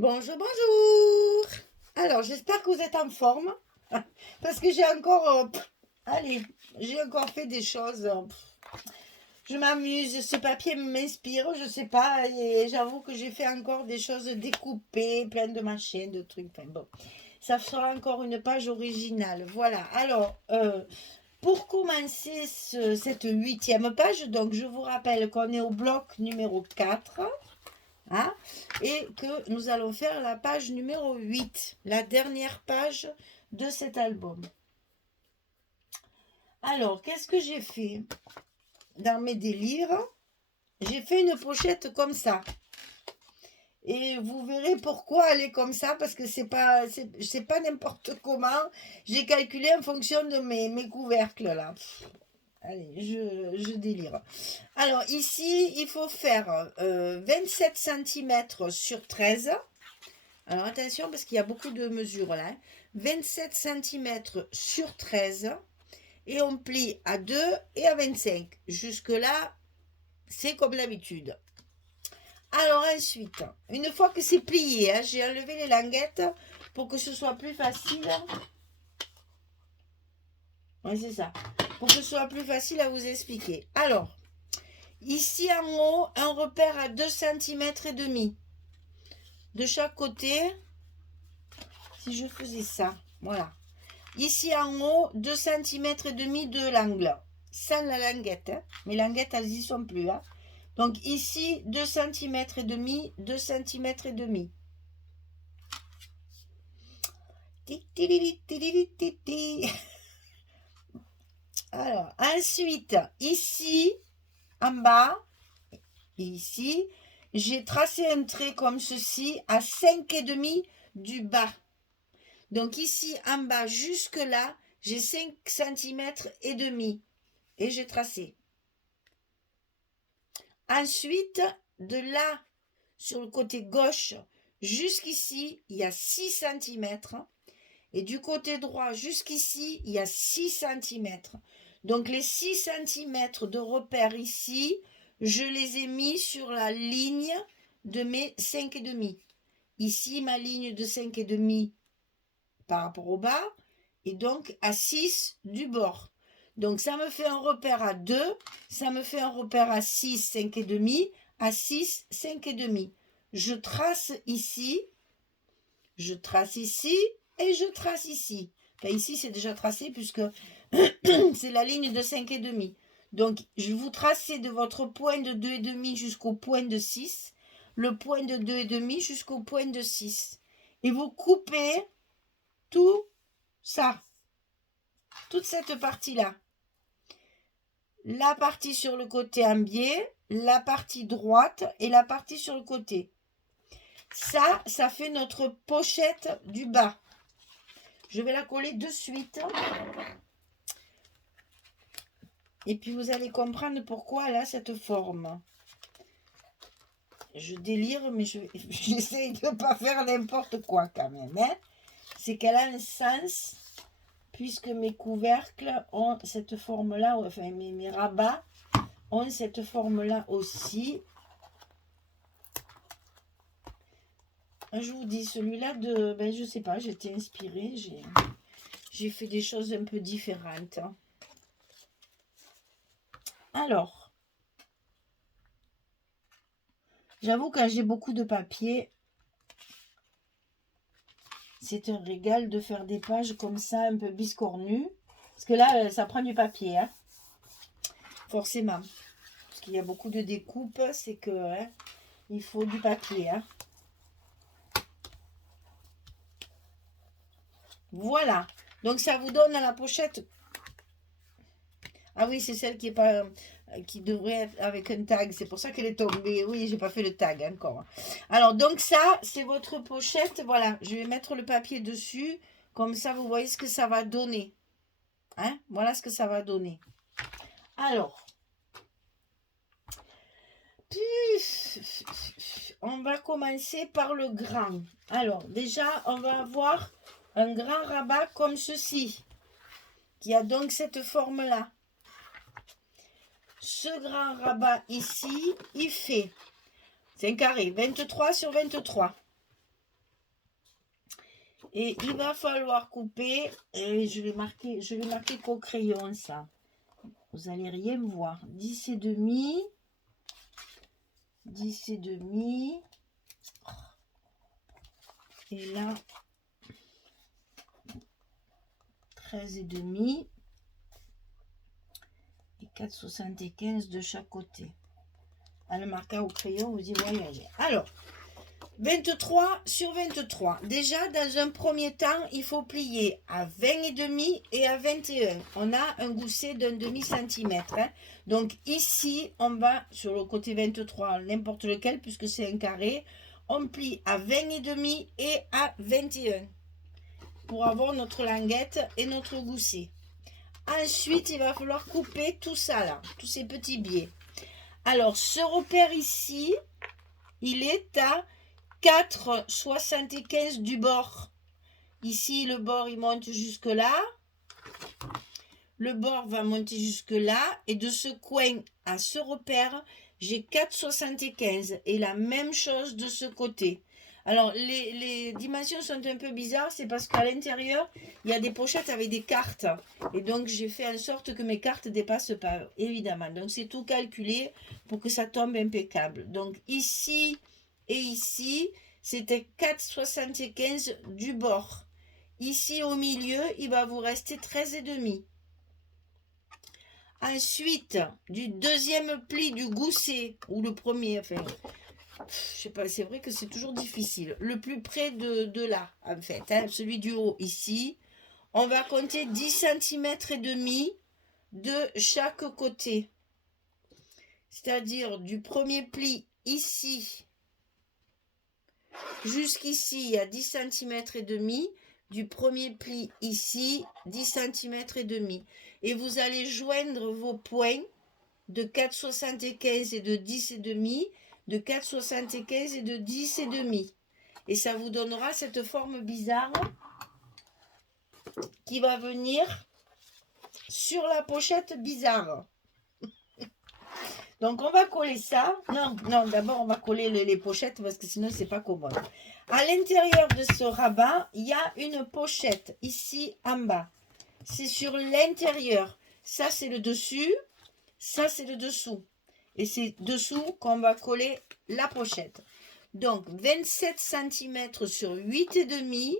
Bonjour, bonjour. Alors, j'espère que vous êtes en forme. Parce que j'ai encore... allez, j'ai encore fait des choses. Je m'amuse, ce papier m'inspire, je sais pas. Et j'avoue que j'ai fait encore des choses découpées, plein de machins, de trucs. Enfin bon, ça sera encore une page originale. Voilà. Alors, pour commencer cette 8e page, donc je vous rappelle qu'on est au bloc numéro 4. Hein, et que nous allons faire la page numéro 8, la dernière page de cet album. Alors, qu'est-ce que j'ai fait dans mes délires? J'ai fait une pochette comme ça. Et vous verrez pourquoi elle est comme ça, parce que c'est pas n'importe comment. J'ai calculé en fonction de mes couvercles là. Allez, je délire. Alors ici, il faut faire 27 cm sur 13. Alors attention parce qu'il y a beaucoup de mesures là. 27 cm sur 13 et on plie à 2 et à 25. Jusque là, c'est comme d'habitude. Alors ensuite, une fois que c'est plié, hein, j'ai enlevé les languettes pour que ce soit plus facile. Oui, c'est ça. Pour que ce soit plus facile à vous expliquer. Alors, ici en haut, un repère à 2 cm et demi. De chaque côté, si je faisais ça, voilà. Ici en haut, 2 cm et demi de l'angle. Sans la languette. Hein. Mes languettes, elles n'y sont plus. Hein. Donc ici, 2 cm et demi, 2 cm et demi. Alors, ensuite, ici, en bas, ici, j'ai tracé un trait comme ceci à 5,5 du bas. Donc ici, en bas, jusque là, j'ai 5 cm et demi. Et j'ai tracé. Ensuite, de là, sur le côté gauche, jusqu'ici, il y a 6 cm. Et du côté droit, jusqu'ici, il y a 6 cm. Donc les 6 cm de repère ici, je les ai mis sur la ligne de mes 5,5. Ici, ma ligne de 5,5 par rapport au bas, et donc à 6 du bord. Donc ça me fait un repère à 2, ça me fait un repère à 6, 5,5, à 6, 5,5. Je trace ici, je trace ici, et je trace ici. Enfin, ici, c'est déjà tracé puisque c'est la ligne de 5,5. Donc, je vous tracez de votre point de 2,5 jusqu'au point de 6, le point de 2,5 jusqu'au point de 6. Et vous coupez tout ça, toute cette partie-là. La partie sur le côté en biais, la partie droite et la partie sur le côté. Ça fait notre pochette du bas. Je vais la coller de suite. Et puis vous allez comprendre pourquoi elle a cette forme. Je délire, mais j'essaye de ne pas faire n'importe quoi quand même. Hein. C'est qu'elle a un sens, puisque mes couvercles ont cette forme-là, enfin mes rabats ont cette forme-là aussi. Je vous dis, celui-là, je sais pas, j'étais inspirée, j'ai fait des choses un peu différentes. Alors, j'avoue, quand j'ai beaucoup de papier, c'est un régal de faire des pages comme ça, un peu biscornues. Parce que là, ça prend du papier, hein, forcément. Parce qu'il y a beaucoup de découpes, c'est que hein, il faut du papier. Hein. Voilà. Donc, ça vous donne à la pochette. Ah oui, c'est celle qui est pas... qui devrait être avec un tag. C'est pour ça qu'elle est tombée. Oui, j'ai pas fait le tag encore. Alors, donc ça, c'est votre pochette. Voilà, je vais mettre le papier dessus. Comme ça, vous voyez ce que ça va donner. Hein? Voilà ce que ça va donner. Alors, on va commencer par le grand. Alors, déjà, on va avoir un grand rabat comme ceci, qui a donc cette forme-là. Ce grand rabat ici, il fait, c'est un carré, 23 sur 23. Et il va falloir couper, et je l'ai marqué qu'au crayon ça. Vous allez rien me voir. 10,5. 10,5. Et là, 13,5. Et 4,75 de chaque côté. À le marquer au crayon, vous y voyez. Alors, 23 sur 23. Déjà, dans un premier temps, il faut plier à 20,5 et à 21. On a un gousset d'un demi-centimètre. Hein. Donc ici, on va sur le côté 23, n'importe lequel, puisque c'est un carré, on plie à 20,5 et à 21 pour avoir notre languette et notre gousset. Ensuite, il va falloir couper tout ça là, tous ces petits biais. Alors, ce repère ici, il est à 4,75 du bord. Ici, le bord, il monte jusque là. Le bord va monter jusque là. Et de ce coin à ce repère, j'ai 4,75. Et la même chose de ce côté. Alors, les dimensions sont un peu bizarres. C'est parce qu'à l'intérieur, il y a des pochettes avec des cartes. Et donc, j'ai fait en sorte que mes cartes ne dépassent pas, évidemment. Donc, c'est tout calculé pour que ça tombe impeccable. Donc, ici et ici, c'était 4,75 du bord. Ici, au milieu, il va vous rester 13,5. Ensuite, du deuxième pli du gousset, ou le premier, enfin, je sais pas, c'est vrai que c'est toujours difficile. Le plus près de là, en fait, hein, celui du haut, ici, on va compter 10 cm et demi de chaque côté. C'est-à-dire du premier pli ici jusqu'ici, il y a 10 cm et demi. Du premier pli ici, 10 cm et demi. Et vous allez joindre vos points de 4,75 et de 10,5, de 4,75 et de 10,5. Et ça vous donnera cette forme bizarre qui va venir sur la pochette bizarre. Donc, on va coller ça. Non, d'abord, on va coller les pochettes parce que sinon, c'est pas commode. À l'intérieur de ce rabat, il y a une pochette ici en bas. C'est sur l'intérieur. Ça, c'est le dessus. Ça, c'est le dessous. Et c'est dessous qu'on va coller la pochette. Donc, 27 cm sur 8,5.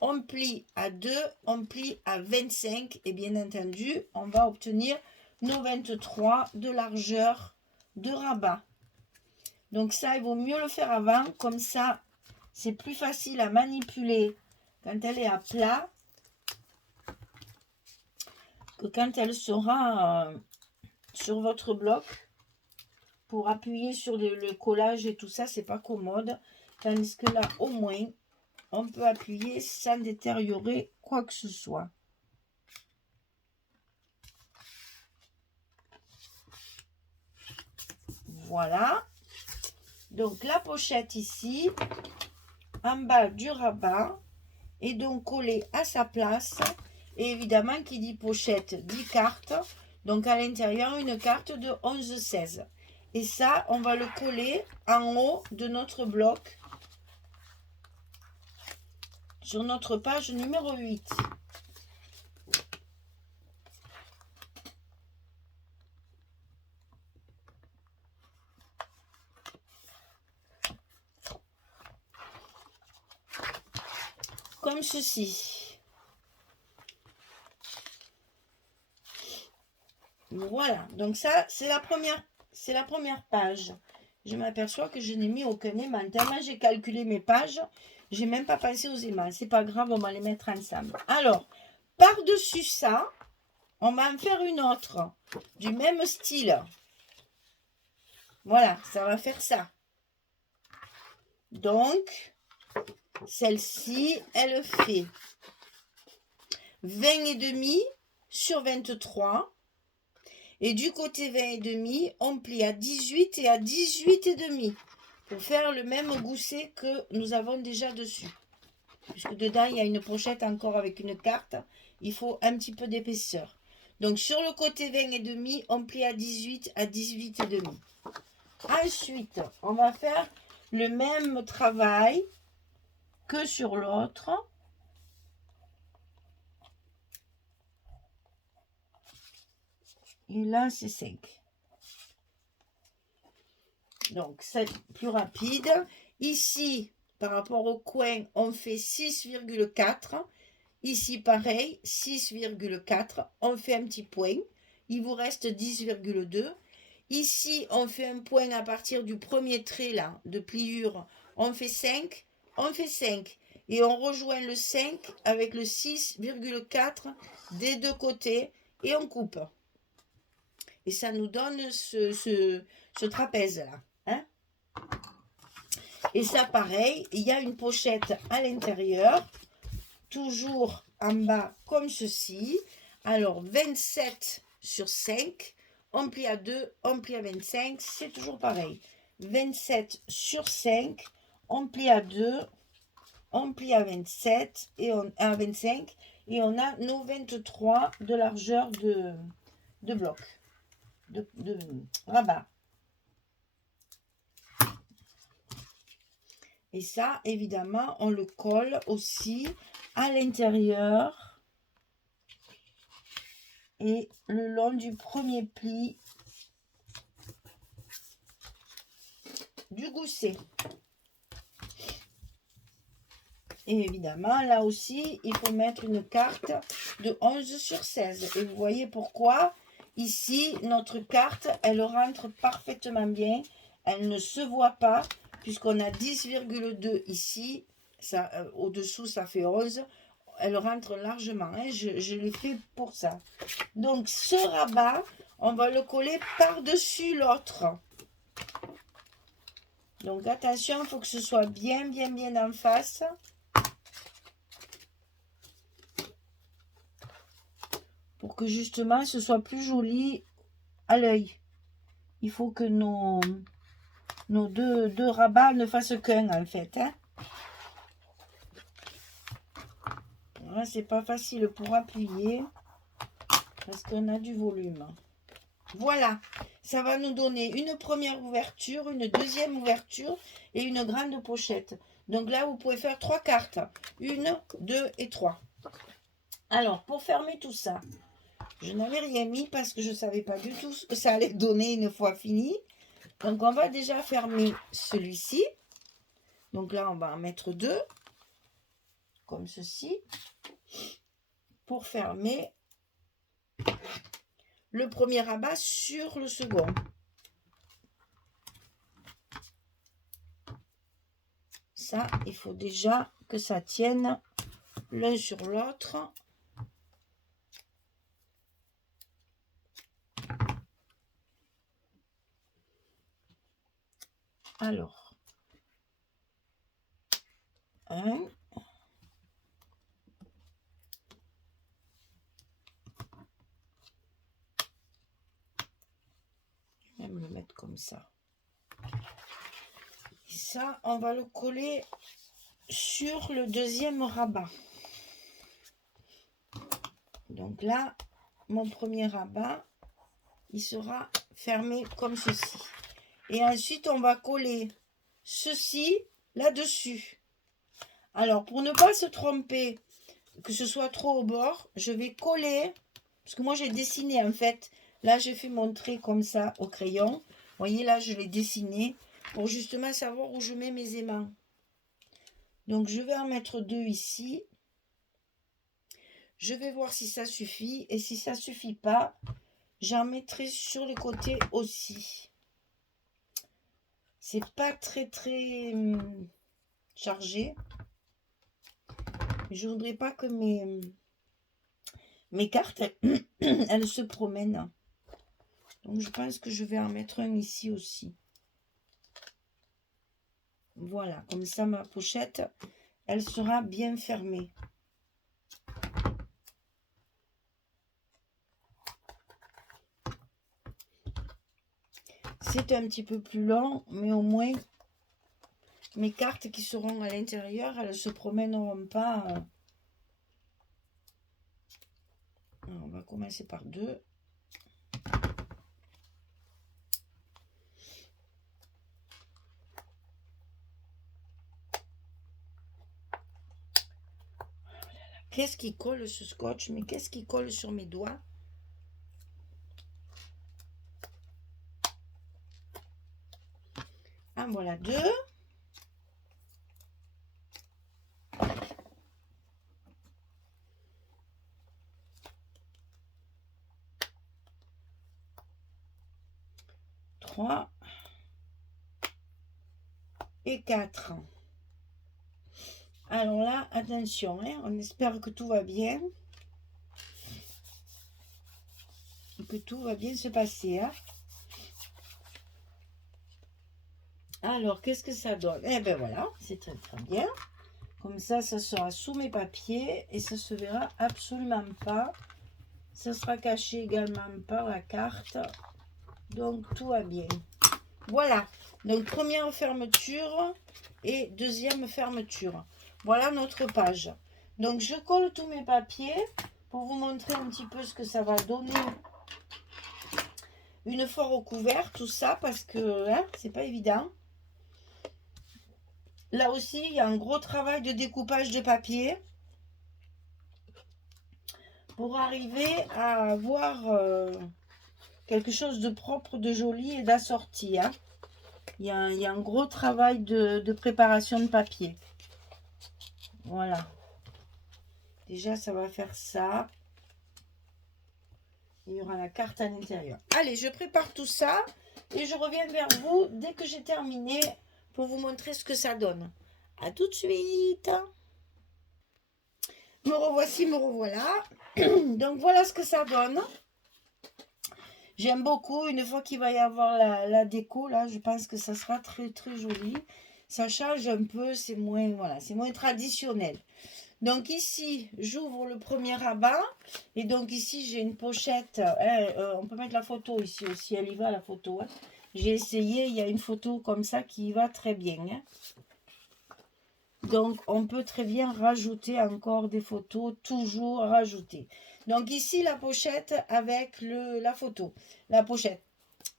On plie à 2, on plie à 25. Et bien entendu, on va obtenir nos 23 de largeur de rabat. Donc ça, il vaut mieux le faire avant. Comme ça, c'est plus facile à manipuler quand elle est à plat que quand elle sera sur votre bloc. Pour appuyer sur le collage et tout ça, c'est pas commode. Tandis que là, au moins, on peut appuyer sans détériorer quoi que ce soit. Voilà. Donc la pochette ici, en bas du rabat, est donc collée à sa place. Et évidemment, qui dit pochette dit carte. Donc à l'intérieur, une carte de 11,16. Et ça, on va le coller en haut de notre bloc sur notre page numéro 8. Comme ceci. Voilà, donc ça, c'est la première page. Je m'aperçois que je n'ai mis aucun aimant. Tellement j'ai calculé mes pages, j'ai même pas pensé aux aimants. C'est pas grave, on va les mettre ensemble. Alors, par-dessus ça, on va en faire une autre, du même style. Voilà, ça va faire ça. Donc, celle-ci, elle fait 20,5 sur 23. Et du côté 20,5, on plie à 18 et à 18,5 pour faire le même gousset que nous avons déjà dessus. Puisque dedans, il y a une pochette encore avec une carte. Il faut un petit peu d'épaisseur. Donc, sur le côté 20,5, on plie à 18 à 18,5. Ensuite, on va faire le même travail que sur l'autre. Et là, c'est 5. Donc, c'est plus rapide. Ici, par rapport au coin, on fait 6,4. Ici, pareil, 6,4. On fait un petit point. Il vous reste 10,2. Ici, on fait un point à partir du premier trait là, de pliure. On fait 5. On fait 5. Et on rejoint le 5 avec le 6,4 des deux côtés. Et on coupe. Et ça nous donne ce trapèze-là. Hein? Et ça, pareil, il y a une pochette à l'intérieur, toujours en bas comme ceci. Alors, 27 sur 5, on plie à 2, on plie à 25, c'est toujours pareil. 27 sur 5, on plie à 2, on plie à 27 et à 25 et on a nos 23 de largeur de bloc, de rabat. Et ça, évidemment, on le colle aussi à l'intérieur et le long du premier pli du gousset. Et évidemment, là aussi, il faut mettre une carte de 11 sur 16. Et vous voyez pourquoi ici, notre carte, elle rentre parfaitement bien. Elle ne se voit pas puisqu'on a 10,2 ici. Ça, au-dessous, ça fait 11. Elle rentre largement. Hein. Je l'ai fait pour ça. Donc, ce rabat, on va le coller par-dessus l'autre. Donc, attention, il faut que ce soit bien en face. Pour que justement ce soit plus joli à l'œil. Il faut que nos deux rabats ne fassent qu'un en fait. Hein. Là, c'est pas facile pour appuyer parce qu'on a du volume. Voilà, ça va nous donner une première ouverture, une deuxième ouverture et une grande pochette. Donc là, vous pouvez faire 3 cartes. 1, 2 et 3. Alors, pour fermer tout ça, je n'avais rien mis parce que je ne savais pas du tout ce que ça allait donner une fois fini. Donc, on va déjà fermer celui-ci. Donc là, on va en mettre 2, comme ceci, pour fermer le premier rabat sur le second. Ça, il faut déjà que ça tienne l'un sur l'autre. Alors, 1. Je vais me le mettre comme ça. Et ça, on va le coller sur le deuxième rabat. Donc là, mon premier rabat, il sera fermé comme ceci. Et ensuite, on va coller ceci là-dessus. Alors, pour ne pas se tromper, que ce soit trop au bord, je vais coller, parce que moi j'ai dessiné en fait. Là, j'ai fait mon trait comme ça au crayon. Vous voyez, là, je l'ai dessiné pour justement savoir où je mets mes aimants. Donc, je vais en mettre 2 ici. Je vais voir si ça suffit. Et si ça ne suffit pas, j'en mettrai sur les côtés aussi. C'est pas très chargé. Je voudrais pas que mes cartes, elles se promènent. Donc, je pense que je vais en mettre un ici aussi. Voilà, comme ça, ma pochette, elle sera bien fermée. C'est un petit peu plus long, mais au moins, mes cartes qui seront à l'intérieur, elles ne se promèneront pas. Alors, on va commencer par 2. Qu'est-ce qui colle ce scotch? Mais qu'est-ce qui colle sur mes doigts? voilà 2. Trois et 4. Alors là, attention, hein, on espère que tout va bien. Que tout va bien se passer. Hein. Alors, qu'est-ce que ça donne? Eh ben voilà, c'est très très bien. Comme ça sera sous mes papiers et ça se verra absolument pas. Ça sera caché également par la carte. Donc, tout va bien. Voilà. Donc, première fermeture et deuxième fermeture. Voilà notre page. Donc, je colle tous mes papiers pour vous montrer un petit peu ce que ça va donner une fois recouvert, tout ça, parce que hein, c'est pas évident. Là aussi, il y a un gros travail de découpage de papier pour arriver à avoir quelque chose de propre, de joli et d'assorti. Hein. Il y a un gros travail de préparation de papier. Voilà. Déjà, ça va faire ça. Il y aura la carte à l'intérieur. Allez, je prépare tout ça et je reviens vers vous dès que j'ai terminé pour vous montrer ce que ça donne. À tout de suite. Me revoici, me revoilà. Donc, voilà ce que ça donne. J'aime beaucoup. Une fois qu'il va y avoir la déco, là, je pense que ça sera très, très joli. Ça change un peu, c'est moins, voilà, c'est moins traditionnel. Donc ici, j'ouvre le premier rabat. Et donc ici, j'ai une pochette. On peut mettre la photo ici aussi. Elle y va, la photo. Hein. J'ai essayé. Il y a une photo comme ça qui y va très bien. Hein. Donc, on peut très bien rajouter encore des photos. Toujours rajouter. Donc ici, la pochette avec la photo. La pochette.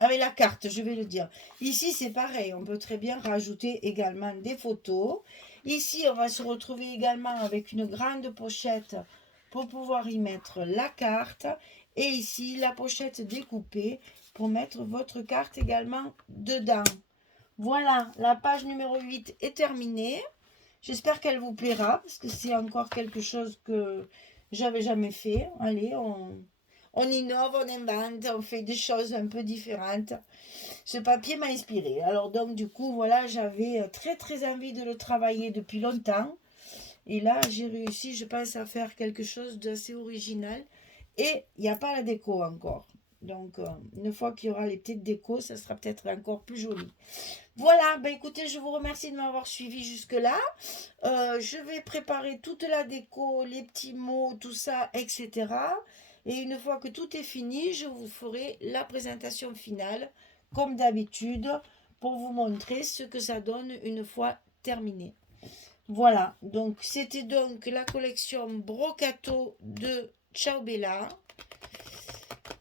Avec la carte, je vais le dire. Ici, c'est pareil. On peut très bien rajouter également des photos. Ici, on va se retrouver également avec une grande pochette pour pouvoir y mettre la carte. Et ici, la pochette découpée pour mettre votre carte également dedans. Voilà, la page numéro 8 est terminée. J'espère qu'elle vous plaira parce que c'est encore quelque chose que j'avais jamais fait. Allez, on innove, on invente, on fait des choses un peu différentes. Ce papier m'a inspiré. Alors donc du coup, voilà, j'avais très très envie de le travailler depuis longtemps. Et là, j'ai réussi, je pense, à faire quelque chose d'assez original. Et il n'y a pas la déco encore. Donc, une fois qu'il y aura les petites décos, ça sera peut-être encore plus joli. Voilà, ben écoutez, je vous remercie de m'avoir suivi jusque-là. Je vais préparer toute la déco, les petits mots, tout ça, etc. Et une fois que tout est fini, je vous ferai la présentation finale, comme d'habitude, pour vous montrer ce que ça donne une fois terminé. Voilà, donc c'était donc la collection Brocato de Ciao Bella,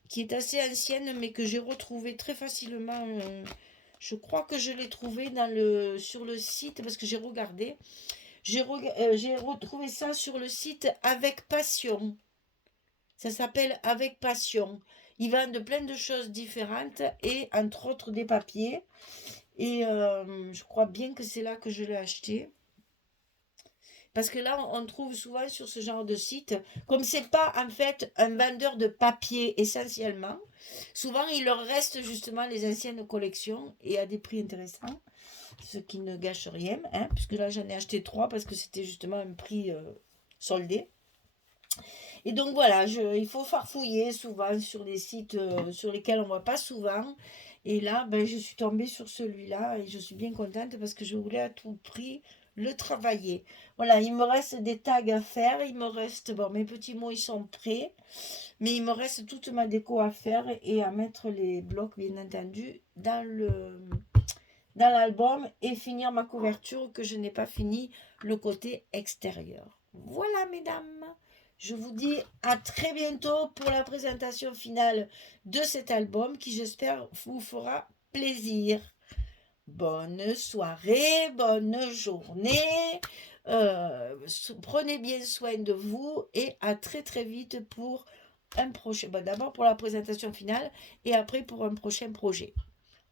qui est assez ancienne, mais que j'ai retrouvée très facilement. Je crois que je l'ai trouvé sur le site, parce que j'ai regardé. J'ai retrouvé ça sur le site Avec Passion. Ça s'appelle Avec Passion. Ils vendent plein de choses différentes et entre autres des papiers. Et je crois bien que c'est là que je l'ai acheté. Parce que là, on trouve souvent sur ce genre de site, comme c'est pas en fait un vendeur de papier essentiellement, souvent il leur reste justement les anciennes collections et à des prix intéressants, ce qui ne gâche rien, hein, puisque là j'en ai acheté 3 parce que c'était justement un prix soldé. Et donc voilà, il faut farfouiller souvent sur les sites sur lesquels on ne voit pas souvent. Et là, ben, je suis tombée sur celui-là et je suis bien contente parce que je voulais à tout prix le travailler. Voilà, il me reste des tags à faire. Il me reste, bon, mes petits mots, ils sont prêts. Mais il me reste toute ma déco à faire et à mettre les blocs, bien entendu, dans l'album et finir ma couverture que je n'ai pas fini le côté extérieur. Voilà, mesdames. Je vous dis à très bientôt pour la présentation finale de cet album qui, j'espère, vous fera plaisir. Bonne soirée, bonne journée. Prenez bien soin de vous et à très très vite pour un prochain. Bon, d'abord pour la présentation finale et après pour un prochain projet.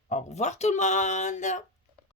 Au revoir tout le monde.